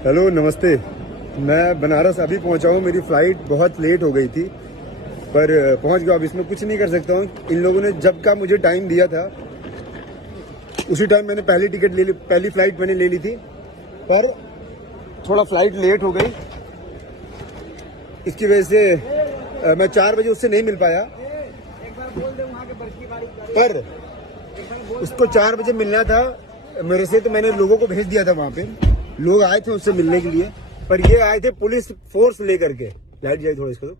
Hello, नमस्ते। मैं बनारस अभी पहुंचा हूँ। मेरी फ्लाइट बहुत लेट हो गई थी, पर पहुंच गया। अब इसमें कुछ नहीं कर सकता हूँ। इन लोगों ने जब का मुझे टाइम दिया था उसी टाइम मैंने पहली टिकट ले ली, पहली फ्लाइट मैंने ले ली थी, पर थोड़ा फ्लाइट लेट हो गई। इसकी वजह से मैं 4 बजे उससे नहीं मिल पाया, पर उसको 4 बजे मिलना था मेरे से, तो मैंने लोगों को भेज दिया था। वहां पे लोग आए थे उससे मिलने के लिए, पर ये आए थे पुलिस फोर्स लेकर के। लाइट जाए थोड़ा इसको तो।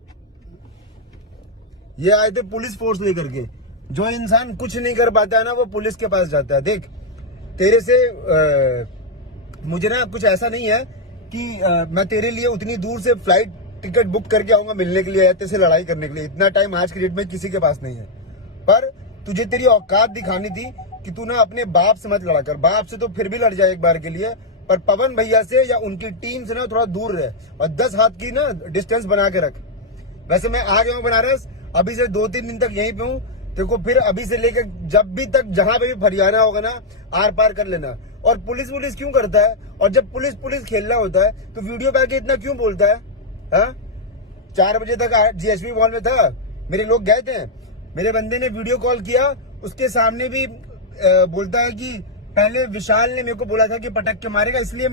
ये आए थे पुलिस फोर्स लेकर के। जो इंसान कुछ नहीं कर पाता है ना, वो पुलिस के पास जाता है। देख, तेरे से मुझे ना कुछ ऐसा नहीं है कि मैं तेरे लिए उतनी दूर से फ्लाइट टिकट बुक करके आऊंगा मिलने के लिए या तेरे से लड़ाई करने के लिए। इतना टाइम आज की डेट में किसी के पास नहीं है। पर तुझे तेरी औकात दिखानी थी कि तू ना अपने बाप से मत लड़ा कर। बाप से तो फिर भी लड़ जाए एक बार के लिए, पर पवन भैया से या उनकी टीम से ना थोड़ा दूर रहे और 10 हाथ की ना डिस्टेंस बना के रख। वैसे मैं आ गया हूँ बनारस, अभी से 2-3 दिन तक यहीं पे हूँ। तेरे को फिर अभी से लेकर जब भी तक जहां पे भी फरियाना होगा ना, आर पार कर लेना। और पुलिस क्यों करता है? और जब पुलिस खेलना होता है तो वीडियो पे इतना क्यों बोलता है? हाँ, 4 बजे तक जीएसपी मॉल में था, मेरे लोग गए थे, मेरे बंदे ने वीडियो कॉल किया, उसके सामने भी बोलता है कि पहले विशाल ने मेरे को बोला था कि पटक के मारेगा, इसलिए